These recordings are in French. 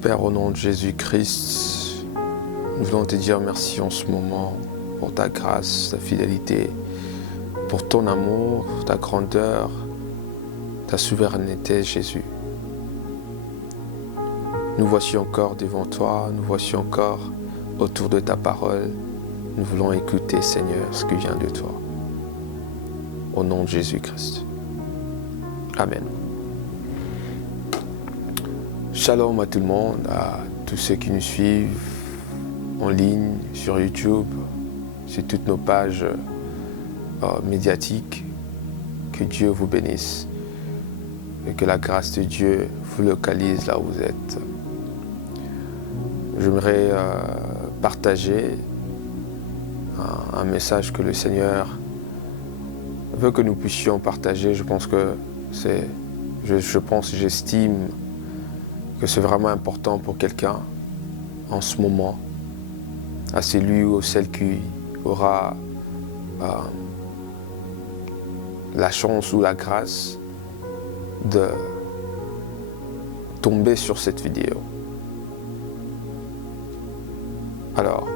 Père, au nom de Jésus-Christ, nous voulons te dire merci en ce moment pour ta grâce, ta fidélité, pour ton amour, ta grandeur, ta souveraineté, Jésus. Nous voici encore devant toi, nous voici encore autour de ta parole. Nous voulons écouter, Seigneur, ce qui vient de toi. Au nom de Jésus-Christ. Amen. Shalom à tout le monde, à tous ceux qui nous suivent en ligne, sur YouTube, sur toutes nos pages médiatiques. Que Dieu vous bénisse et que la grâce de Dieu vous localise là où vous êtes. J'aimerais partager un message que le Seigneur veut que nous puissions partager. J'estime que c'est vraiment important pour quelqu'un en ce moment, à celui ou celle qui aura la chance ou la grâce de tomber sur cette vidéo. Alors,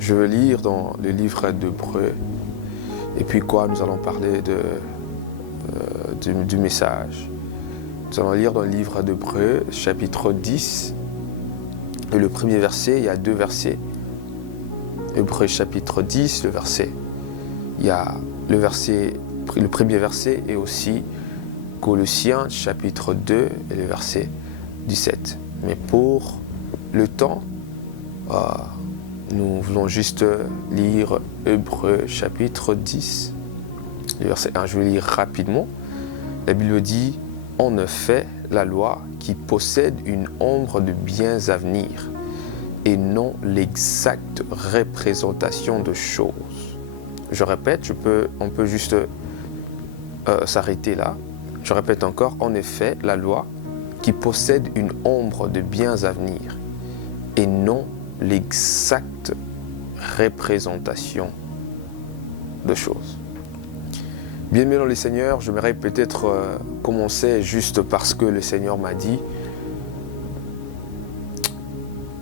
je vais lire dans le livre d'Hébreux, et puis nous allons parler du message. Nous allons lire dans le livre d'Hébreux, chapitre 10, et le premier verset, il y a deux versets. Hébreux chapitre 10, il y a le premier verset, et aussi Colossiens chapitre 2, et le verset 17. Mais pour le temps, nous voulons juste lire Hébreux chapitre 10, le verset 1. Je vais lire rapidement. La Bible dit: en effet, la loi qui possède une ombre de biens à venir et non l'exacte représentation de choses. Je répète, on peut juste s'arrêter là. Je répète encore, en effet, la loi qui possède une ombre de biens à venir et non l'exacte représentation de choses. Bien-aimés dans le Seigneur, j'aimerais peut-être commencer juste parce que le Seigneur m'a dit,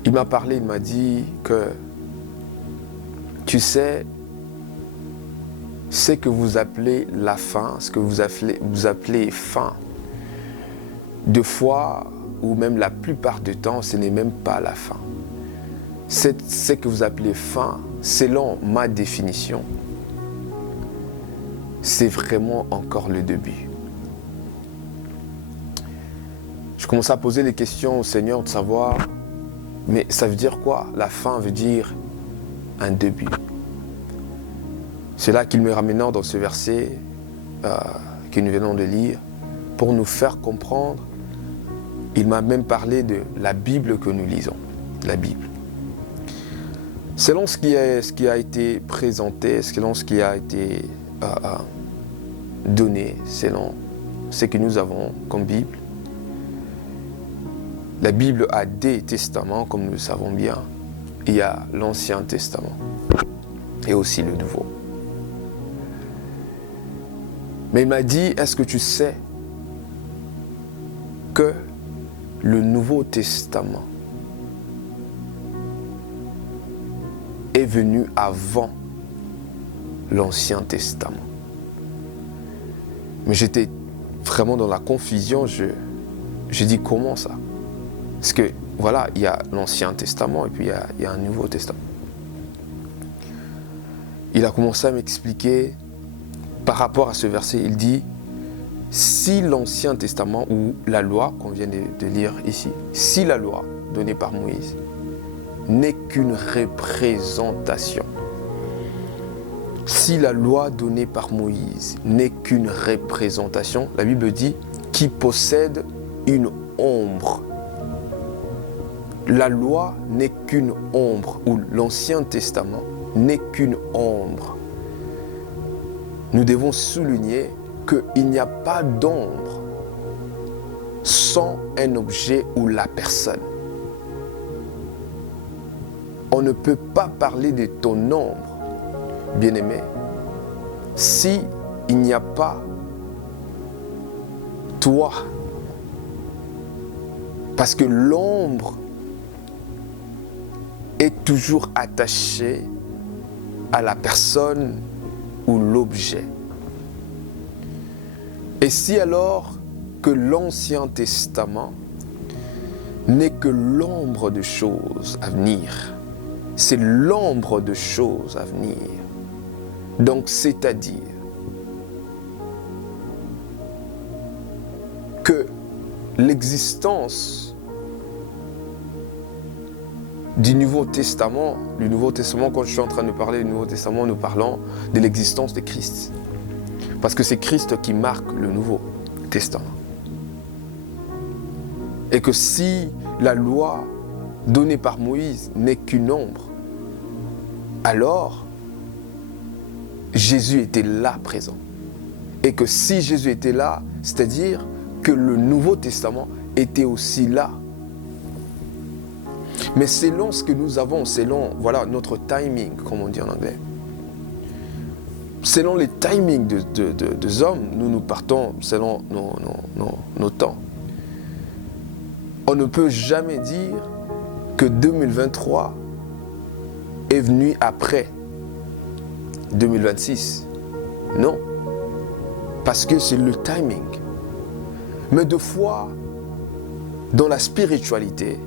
il m'a dit que, tu sais, ce que vous appelez la fin, ce que vous appelez fin, deux fois, ou même la plupart du temps, ce n'est même pas la fin. Ce que vous appelez fin, selon ma définition, c'est vraiment encore le début. Je commence à poser les questions au Seigneur de savoir, mais ça veut dire quoi? La fin veut dire un début. C'est là qu'il me ramène dans ce verset que nous venons de lire, pour nous faire comprendre. Il m'a même parlé de la Bible que nous lisons, la Bible. Selon ce qui a été présenté, selon ce qui a été donné, selon ce que nous avons comme Bible, la Bible a des testaments, comme nous le savons bien. Il y a l'Ancien Testament et aussi le Nouveau. Mais il m'a dit, est-ce que tu sais que le Nouveau Testament est venu avant l'Ancien Testament? Mais j'étais vraiment dans la confusion. J'ai dit, comment ça? Parce que voilà, il y a l'Ancien Testament et puis il y a un Nouveau Testament. Il a commencé à m'expliquer par rapport à ce verset. Il dit, si l'Ancien Testament ou la loi qu'on vient de lire ici, si la loi donnée par Moïse n'est qu'une représentation, si la loi donnée par Moïse n'est qu'une représentation, la Bible dit, qui possède une ombre. La loi n'est qu'une ombre, ou l'Ancien Testament n'est qu'une ombre. Nous devons souligner qu'il n'y a pas d'ombre sans un objet ou la personne. On ne peut pas parler de ton ombre, bien-aimé, si il n'y a pas toi Parce que l'ombre est toujours attachée à la personne ou l'objet. Et si alors que l'Ancien Testament n'est que l'ombre de choses à venir, c'est l'ombre de choses à venir. Donc, c'est-à-dire que l'existence du Nouveau Testament, quand je suis en train de parler du Nouveau Testament, nous parlons de l'existence de Christ. Parce que c'est Christ qui marque le Nouveau Testament. Et que si la loi donnée par Moïse n'est qu'une ombre, alors Jésus était là présent. Et que si Jésus était là, c'est-à-dire que le Nouveau Testament était aussi là. Mais selon ce que nous avons, selon notre timing, comme on dit en anglais, selon les timings des hommes, nous partons selon nos temps. On ne peut jamais dire que 2023 est venu après 2026. Non. Parce que c'est le timing. Mais de fois, dans la spiritualité,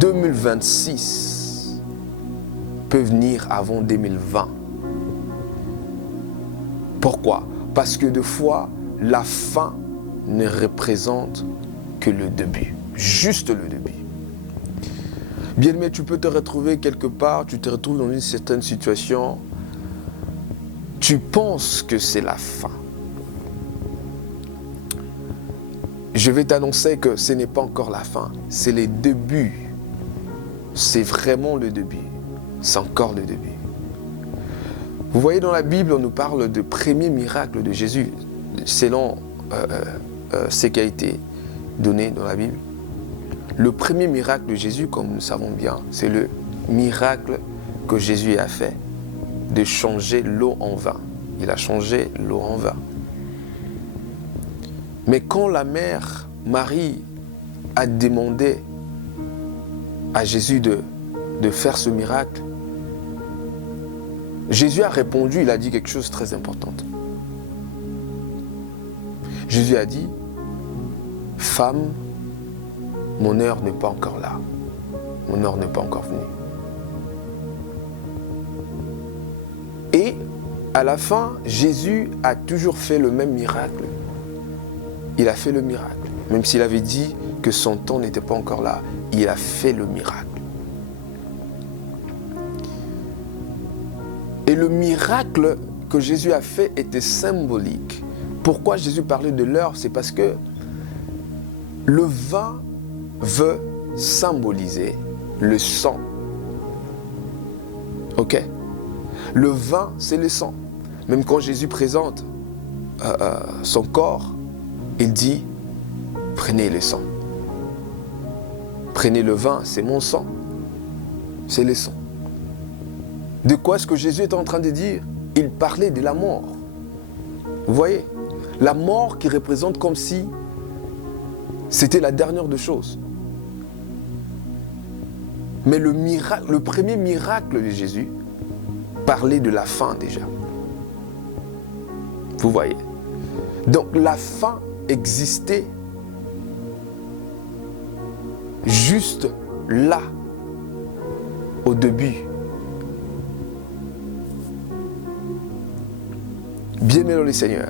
2026 peut venir avant 2020. Pourquoi? Parce que de fois, la fin ne représente que le début. Juste le début. Bien-aimé, tu peux te retrouver quelque part, tu te retrouves dans une certaine situation, tu penses que c'est la fin. Je vais t'annoncer que ce n'est pas encore la fin, c'est le début. C'est vraiment le début. C'est encore le début. Vous voyez, dans la Bible, on nous parle de premier miracle de Jésus, selon ce qui a été donné dans la Bible. Le premier miracle de Jésus, comme nous savons bien, c'est le miracle que Jésus a fait de changer l'eau en vin. Il a changé l'eau en vin. Mais quand la mère Marie a demandé à Jésus de faire ce miracle, Jésus a répondu, il a dit quelque chose de très important. Jésus a dit, « Femme, mon heure n'est pas encore là. Mon heure n'est pas encore venue. » Et à la fin, Jésus a toujours fait le même miracle. Il a fait le miracle. Même s'il avait dit que son temps n'était pas encore là, il a fait le miracle. Et le miracle que Jésus a fait était symbolique. Pourquoi Jésus parlait de l'heure? C'est parce que le vin veut symboliser le sang. Ok? Le vin, c'est le sang. Même quand Jésus présente son corps, il dit, prenez le sang. Prenez le vin, c'est mon sang. C'est le sang. De quoi est-ce que Jésus est en train de dire? Il parlait de la mort. Vous voyez? La mort qui représente comme si c'était la dernière des choses. Mais le premier miracle de Jésus parlait de la fin déjà. Vous voyez? Donc la fin existait juste là, au début. Bien-aimé dans le Seigneur,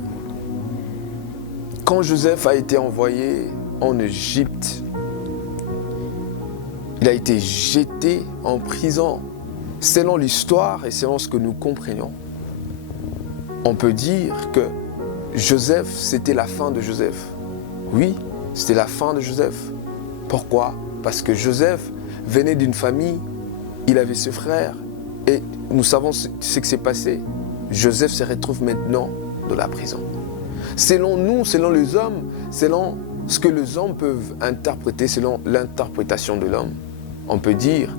quand Joseph a été envoyé en Égypte, il a été jeté en prison. Selon l'histoire et selon ce que nous comprenons, on peut dire que Joseph, c'était la fin de Joseph. Oui, c'était la fin de Joseph. Pourquoi? Parce que Joseph venait d'une famille, il avait ses frères, et nous savons ce qui s'est passé. Joseph se retrouve maintenant dans la prison. Selon nous, selon les hommes, selon ce que les hommes peuvent interpréter, selon l'interprétation de l'homme, on peut dire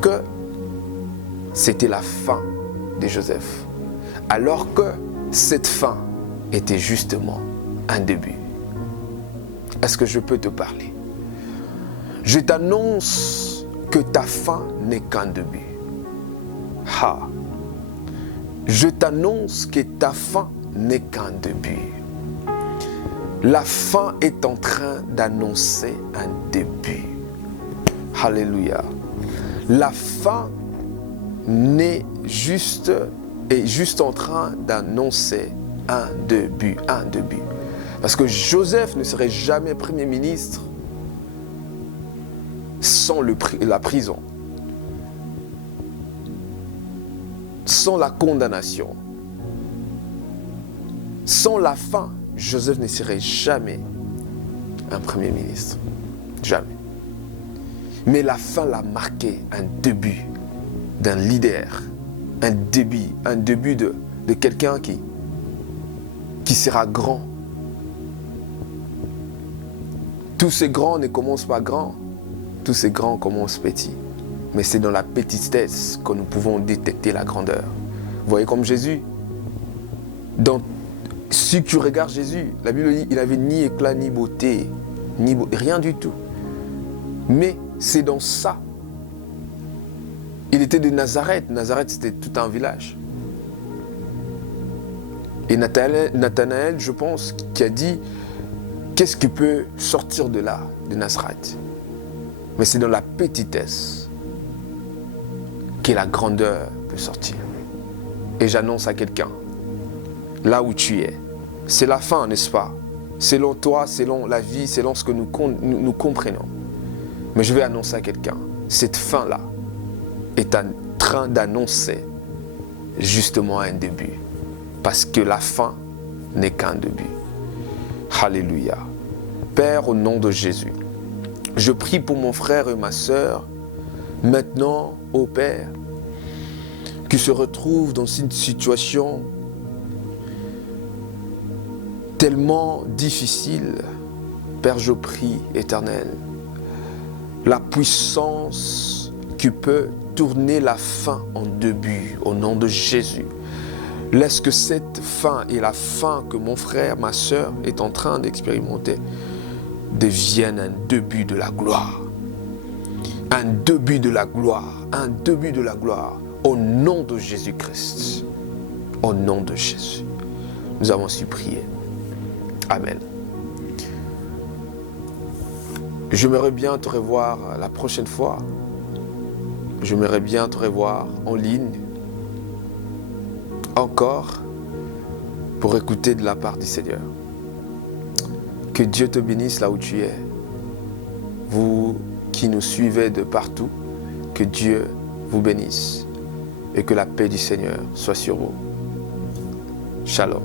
que c'était la fin de Joseph. Alors que cette fin était justement un début. Est-ce que je peux te parler? Je t'annonce que ta fin n'est qu'un début. Ha! Je t'annonce que ta fin n'est qu'un début. La fin est en train d'annoncer un début. Alléluia. La fin est juste en train d'annoncer un début. Parce que Joseph ne serait jamais premier ministre sans la prison, sans la condamnation, sans la fin. Joseph ne serait jamais un premier ministre. Jamais. Mais la fin l'a marqué un début d'un leader, un début de quelqu'un qui sera grand. Tous ces grands ne commencent pas grands, tous ces grands commencent petits. Mais c'est dans la petitesse que nous pouvons détecter la grandeur. Vous voyez comme Jésus, si tu regardes Jésus, la Bible dit il n'avait ni éclat, ni beauté, rien du tout. Mais c'est dans ça. Il était de Nazareth. Nazareth, c'était tout un village. Et Nathanaël, je pense, qui a dit, qu'est-ce qui peut sortir de là, de Nazareth? Mais c'est dans la petitesse que la grandeur peut sortir. Et j'annonce à quelqu'un, là où tu es, c'est la fin, n'est-ce pas? Selon toi, selon la vie, selon ce que nous comprenons. Mais je vais annoncer à quelqu'un, cette fin-là est en train d'annoncer justement un début. Parce que la fin n'est qu'un début. Alléluia. Père, au nom de Jésus, je prie pour mon frère et ma sœur, maintenant, ô Père, qui se retrouvent dans une situation tellement difficile. Père, je prie, Éternel, la puissance qui peut tourner la fin en début, au nom de Jésus. Laisse que cette fin et la fin que mon frère, ma sœur est en train d'expérimenter deviennent un début de la gloire. Un début de la gloire. Un début de la gloire. Au nom de Jésus-Christ. Au nom de Jésus. Nous avons su prier. Amen. J'aimerais bien te revoir la prochaine fois. J'aimerais bien te revoir en ligne. Encore pour écouter de la part du Seigneur. Que Dieu te bénisse là où tu es. Vous qui nous suivez de partout, que Dieu vous bénisse et que la paix du Seigneur soit sur vous. Shalom.